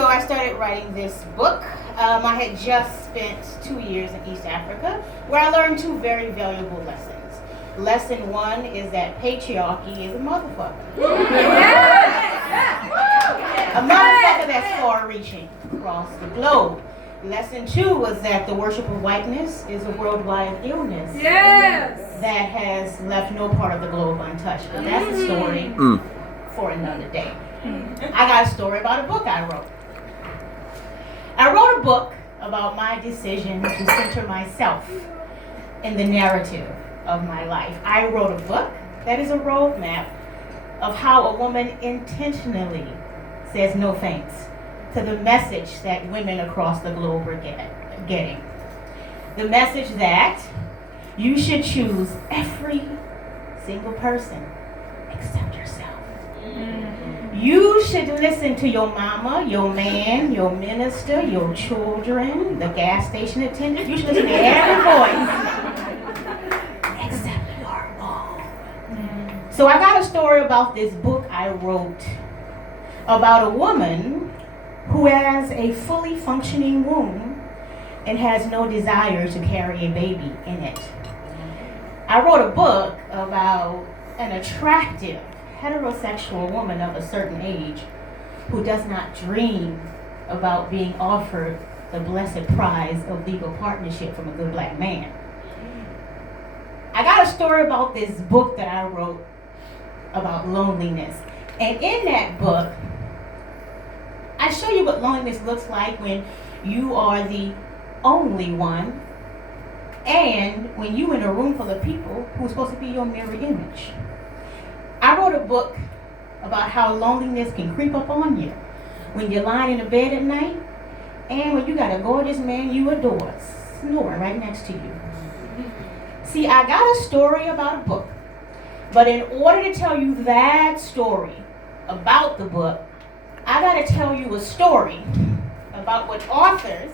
ago, I started writing this book. I had just spent 2 years in East Africa, where I learned 2 very valuable lessons. Lesson 1 is that patriarchy is a motherfucker. A motherfucker that's far-reaching across the globe. Lesson 2 was that the worship of whiteness is a worldwide illness that has left no part of the globe untouched. But that's a story for another day. I got a story about a book I wrote. I wrote a book about my decision to center myself in the narrative of my life. I wrote a book that is a roadmap of how a woman intentionally says no thanks to the message that women across the globe are getting. The message that you should choose every single person except yourself. You should listen to your mama, your man, your minister, your children, the gas station attendant. You should listen to every voice except your own. So I got a story about this book I wrote about a woman who has a fully functioning womb and has no desire to carry a baby in it. I wrote a book about an attractive heterosexual woman of a certain age who does not dream about being offered the blessed prize of legal partnership from a good black man. I got a story about this book that I wrote about loneliness. And in that book, I show you what loneliness looks like when you are the only one and when you're in a room full of people who are supposed to be your mirror image. I wrote a book about how loneliness can creep up on you when you're lying in the bed at night and when you got a gorgeous man you adore snoring right next to you. See, I got a story about a book, but in order to tell you that story about the book, I got to tell you a story about what authors,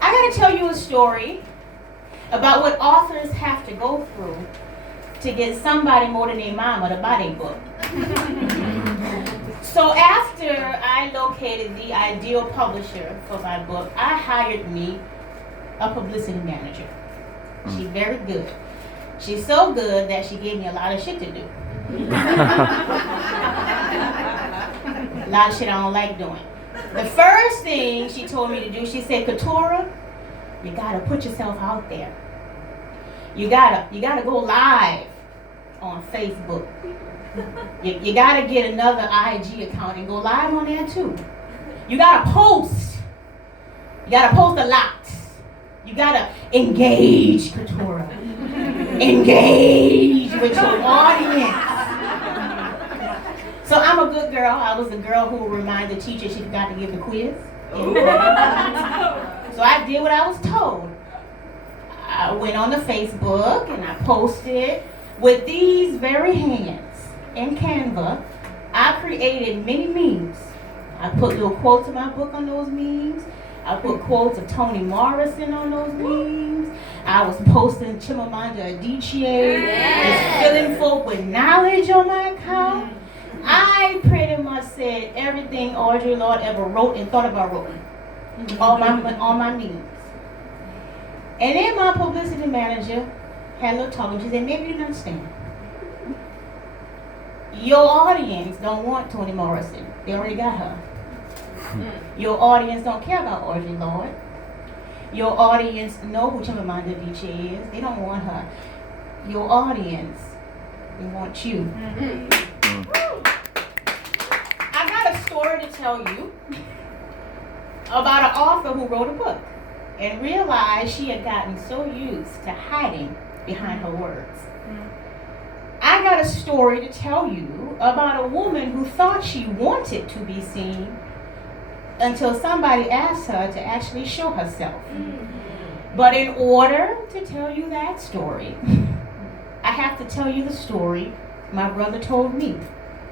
I got to tell you a story about what authors have to go through to get somebody more than their mama to buy their book. So after I located the ideal publisher for my book, I hired me a publicity manager. She's very good. She's so good that she gave me a lot of shit to do. A lot of shit I don't like doing. The first thing she told me to do, she said, Keturah, you gotta put yourself out there. You gotta go live on Facebook. You gotta get another IG account and go live on there too. You gotta post. You gotta post a lot. You gotta engage, Keturah. Engage with your audience. So I'm a good girl. I was the girl who would remind the teacher she forgot to give the quiz. So I did what I was told. I went on the Facebook and I posted with these very hands in Canva. I created many memes. I put little quotes of my book on those memes. I put quotes of Toni Morrison on those memes. I was posting Chimamanda Adichie, just filling folk with knowledge on my account. I pretty much said everything Audre Lorde ever wrote and thought about writing. All my memes. And then my publicity manager had a little talk and she said, maybe you don't understand. Your audience don't want Toni Morrison. They already got her. Your audience don't care about Audre Lorde. Your audience know who Chimamanda Adichie is. They don't want her. Your audience, they want you. I got a story to tell you about an author who wrote a book and realized she had gotten so used to hiding behind her words. I got a story to tell you about a woman who thought she wanted to be seen until somebody asked her to actually show herself. But in order to tell you that story, I have to tell you the story my brother told me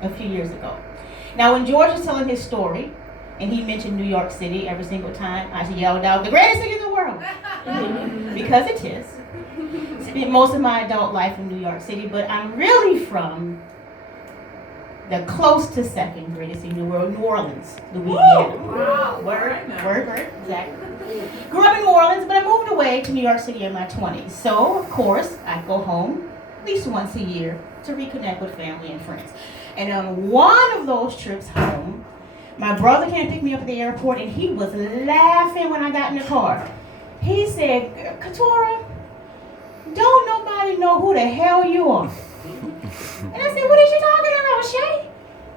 a few years ago. Now, when George was telling his story, and he mentioned New York City every single time, I yelled out, the greatest city in the world. Because it is. Spent most of my adult life in New York City, but I'm really from the close to second greatest in the world, New Orleans, Louisiana. Wow. Word, exactly. Grew up in New Orleans, but I moved away to New York City in my 20s. So, of course, I go home at least once a year to reconnect with family and friends. And on one of those trips home, my brother came to pick me up at the airport, and he was laughing when I got in the car. He said, Keturah, don't nobody know who the hell you are. And I said, what is you talking about, Shay?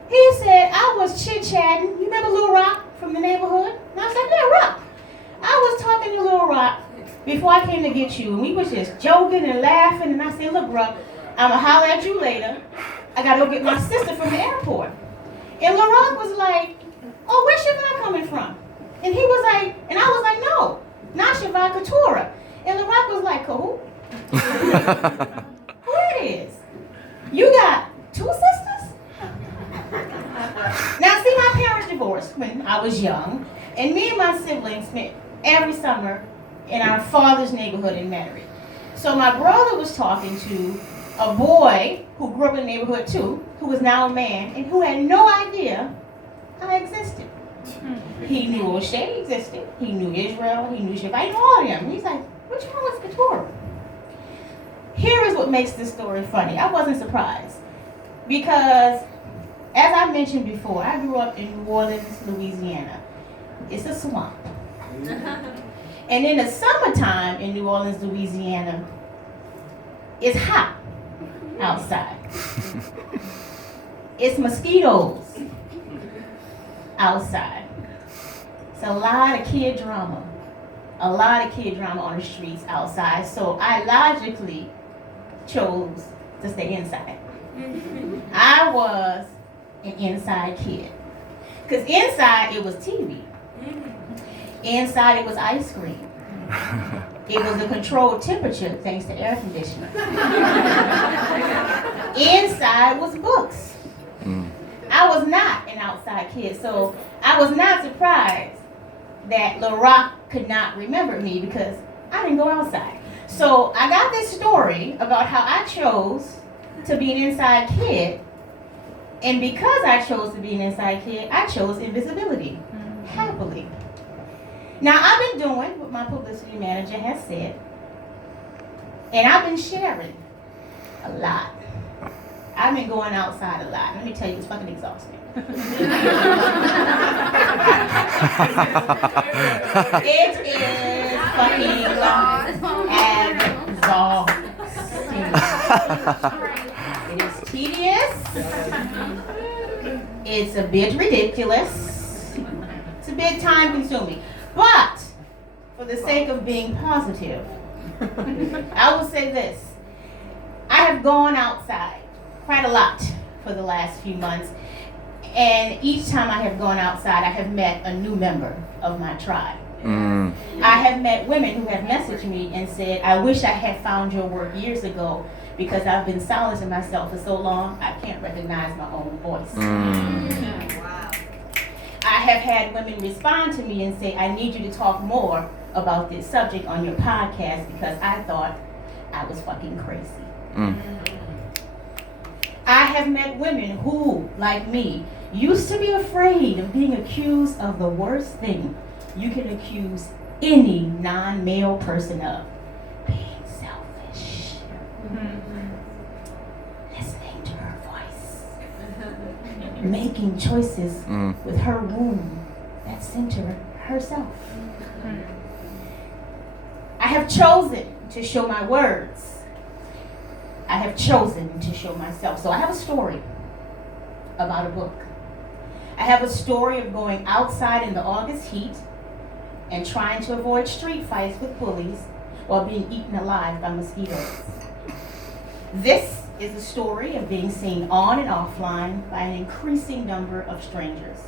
He said, I was chit-chatting. You remember Little Rock from the neighborhood? And I said, yeah, Rock. I was talking to Little Rock before I came to get you, and we was just joking and laughing, and I said, look, Rock, I'm going to holler at you later. I got to go get my sister from the airport. And Little Rock was like, oh, where's Shavon coming from? And he was like, and I was like, no, not Shavon, Keturah. And Little Rock was like, who? Who it is? You got two sisters? Now, see, my parents divorced when I was young, and me and my siblings spent every summer in our father's neighborhood in Metairie. So my brother was talking to a boy who grew up in the neighborhood too, who was now a man, and who had no idea I existed. He knew O'Shea existed, he knew Israel, he knew Shavon, he knew all of them. He's like, which one was Keturah? Here is what makes this story funny. I wasn't surprised because, as I mentioned before, I grew up in New Orleans, Louisiana. It's a swamp. And in the summertime in New Orleans, Louisiana, it's hot outside. It's mosquitoes outside. It's a lot of kid drama. A lot of kid drama on the streets outside. So I logically chose to stay inside. I was an inside kid. Because inside it was TV. Inside it was ice cream. It was a controlled temperature thanks to air conditioning. Inside was books. I was not an outside kid, so I was not surprised that Lil Rock could not remember me because I didn't go outside. So I got this story about how I chose to be an inside kid, and because I chose to be an inside kid, I chose invisibility, happily. Now I've been doing what my publicity manager has said, and I've been sharing a lot. I've been going outside a lot. Let me tell you, it's fucking exhausting. It is fucking exhausting. It is tedious. It's a bit ridiculous. It's a bit time consuming. But, for the sake of being positive, I will say this. I have gone outside quite a lot for the last few months. And each time I have gone outside, I have met a new member of my tribe. I have met women who have messaged me and said, I wish I had found your work years ago because I've been silencing myself for so long, I can't recognize my own voice. Wow. I have had women respond to me and say, I need you to talk more about this subject on your podcast because I thought I was fucking crazy. I have met women who, like me, used to be afraid of being accused of the worst thing you can accuse any non-male person of, being selfish. Listening to her voice. Making choices with her womb that center herself. I have chosen to show my words. I have chosen to show myself. So I have a story about a book. I have a story of going outside in the August heat and trying to avoid street fights with bullies while being eaten alive by mosquitoes. This is a story of being seen on and offline by an increasing number of strangers,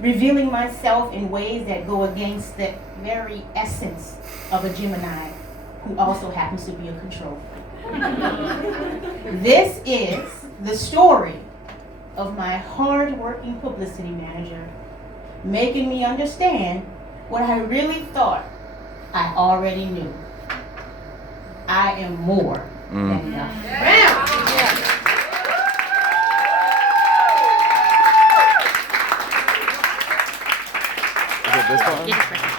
revealing myself in ways that go against the very essence of a Gemini who also happens to be a control freak. This is the story of my hard-working publicity manager making me understand what I really thought I already knew. I am more than enough. this one?